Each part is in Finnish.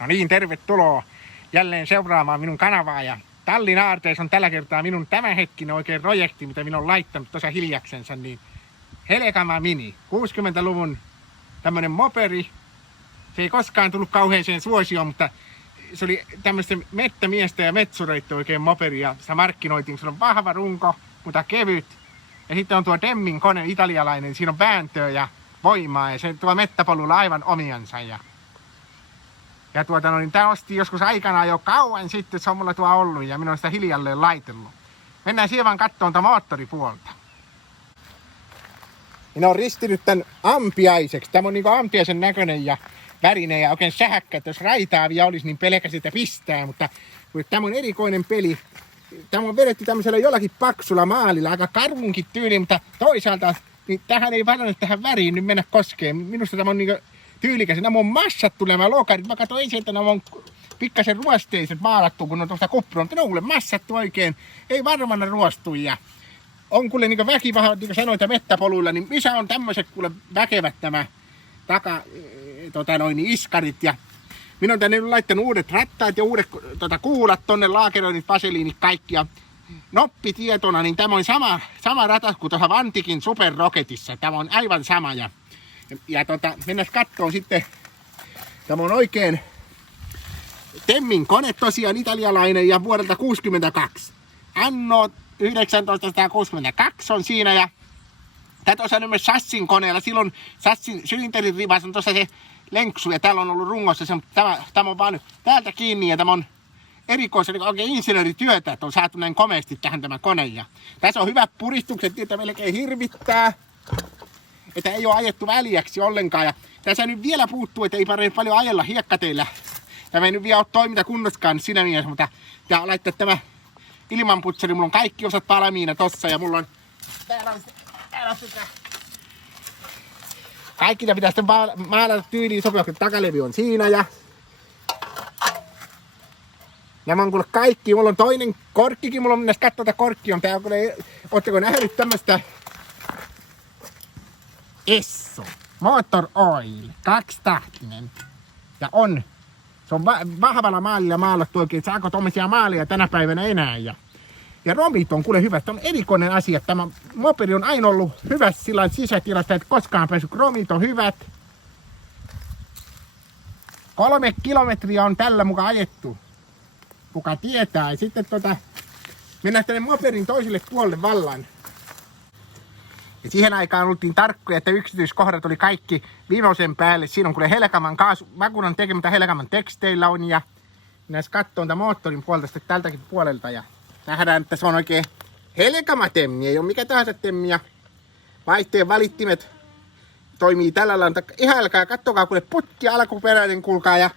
No niin, tervetuloa jälleen seuraamaan minun kanavaa. Ja tallin aarteessa on tällä kertaa minun tämänhetkinen oikein projekti, mitä minä olen laittanut tuossa hiljaksensa, niin Helekama Mini. 60-luvun tämmönen moperi. Se ei koskaan tullut kauheeseen suosioon, mutta se oli tämmöistä mettämiestä ja metsureita oikein moperi. Ja sitä markkinoitiin, se on vahva runko, mutta kevyt. Ja sitten on tuo Demmin kone, italialainen, siinä on vääntöä ja voimaa ja se tuo mettäpolulla aivan omiansa. Ja niin tää osti joskus aikanaan jo kauan sitten, se on mulla tuo ollut ja minä olen sitä hiljalleen laitellut. Mennään siihen vaan kattoon tuon moottoripuolta. Minä olen ristinyt tän ampiaiseksi. Tämä on niinku ampiaisen näköinen ja värinen ja oikein sähäkkä, että jos raitaavia olisi, niin pelkäsi sitä pistää, mutta tämä on erikoinen peli. Tämä on vedetty tämmöisellä jollakin paksulla maalilla, aika karvunkin tyyli, mutta toisaalta niin tähän ei varannut tähän väriin nyt mennä koskeen. Minusta tämä on niinku tyylikäs. Nämä on massattu nämä lokarit. Mä katsoin ensin, että nämä on pikkasen ruosteiset maalattu, kun on tuosta kupruun. Mutta ne on kuule massattu oikein. Ei varmana ruostu. Ja on kuule niin väkivaha, niin kuin sanoin, mettäpoluilla, niin missä on tämmöiset kuule väkevät nämä iskarit. Ja minä olen tänne laittanut uudet rattaat ja uudet kuulat tonne, laakeroinnit, vaseliinit, kaikki. Ja noppitietona, niin tämä on sama rata kuin tuossa Vantikin Super Rocketissa. Tämä on aivan sama. Ja mennään kattoon sitten. Tämä on oikein Demmin kone tosiaan, italialainen ja vuodelta 1962. Anno 1962 on siinä ja tätä on saanut myös Sassin koneella. Silloin Sassin sylinterin rivas on tuossa se lenksu ja täällä on ollut rungossa se, mutta tämä on vaan nyt täältä kiinni ja tämä on erikoisen oikein insinöörityötä, että on saatu näin komeasti tähän tämä kone. Ja tässä on hyvät puristukset, että melkein hirvittää. Että ei ole ajettu väliäksi ollenkaan. Ja tässä nyt vielä puuttuu, että ei paljon ajella hiekkateillä. Tämä ei nyt vielä ole toimintakunnoskaan siinä mielessä, mutta ja laittaa tämä ilmanputsari. Mulla on kaikki osat valmiina tossa ja mulla on täällä on sitä. Kaikki pitää sitten maalata tyyliin sopivaksi. Takalevy on siinä ja nämä on kuule kaikki. Mulla on toinen korkkikin. Mulla on mennä katsoa, että korkki on tää. Ootteko nähnyt tämmöstä? Esso. Motor Oil. 2-tahtinen. Ja se on vahvalla maalilla maalattu oikein. Saako tommosia maaleja tänä päivänä enää? Ja romit on kuule hyvät. Tämä on erikoinen asia. Tämä moperi on aina ollut hyvässä sillä sisätilassa, että koskaan päässyt. Romit on hyvät. 3 kilometriä on tällä mukaan ajettu. Kuka tietää. Ja sitten mennään tänne moperin toiselle puolelle vallan. Ja siihen aikaan oltiin tarkkoja, että yksityiskohdat oli kaikki viimeisen päälle. Siinä on kuule Helekaman vakuunan tekemä, Helekaman teksteillä on. Ja näissä kattoon tämän moottorin puolta sitten tältäkin puolelta. Ja nähdään, että se on oikein Helekama-temmi. Ei ole mikä tahansa temmi. Ja vaihteen valittimet toimii tällä lailla. Ihailkaa, kattokaa kuule putki alkuperäinen kulkaa ja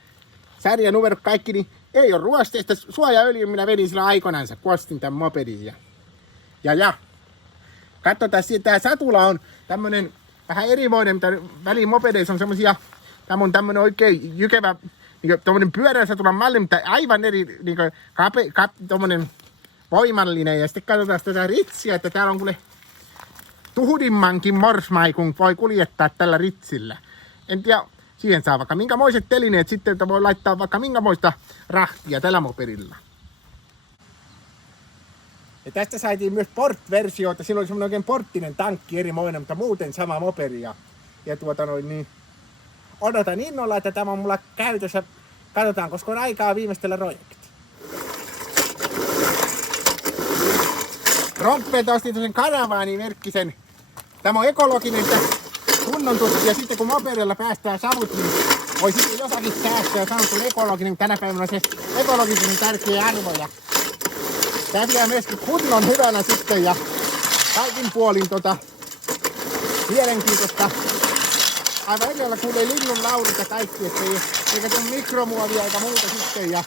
särjä ja numerot kaikki. Niin ei ole ruosteista. Suojaöljy minä vedin sillä aikoinansa, kun ostin tämän mopedin. Ja katsotaan, tää satula on tämmönen vähän erimoinen, mitä väliin mopedeissa on semmosia, tämä on tämmönen oikein jykevä, tommonen pyörän satulan malli, mutta aivan eri, tommonen voimallinen. Ja sitten katsotaan tätä ritsiä, että täällä on kuule tuhudimmankin morsmaikun voi kuljettaa tällä ritsillä. En tiedä, siihen saa vaikka minkämoiset telineet sitten, että voi laittaa vaikka minkämoista rahtia tällä mopedilla. Ja tästä saitiin myös Port-versio, että siinä oli semmoinen oikein porttinen tankki erimoinen, mutta muuten sama moperi. Ja niin odotan innolla, että tämä on mulla käytössä. Katsotaan, koska on aikaa viimeistellä projekti. Rompeelta ostin tosen Karavaani-merkkisen. Tämä on ekologinen kunnon tutki ja sitten kun moperilla päästään savut, niin voi sitten jotakin säästöä. Tämä on ekologinen, tänä päivänä se ekologinen tärkeä arvo. Tää pitää myöskin kunnon hyvänä sitten ja kaikin puolin mielenkiintoista. Aivan edellä kuulee linnun laulut ja kaikki, eikä tule mikromuovia eikä muuta sitten. Ja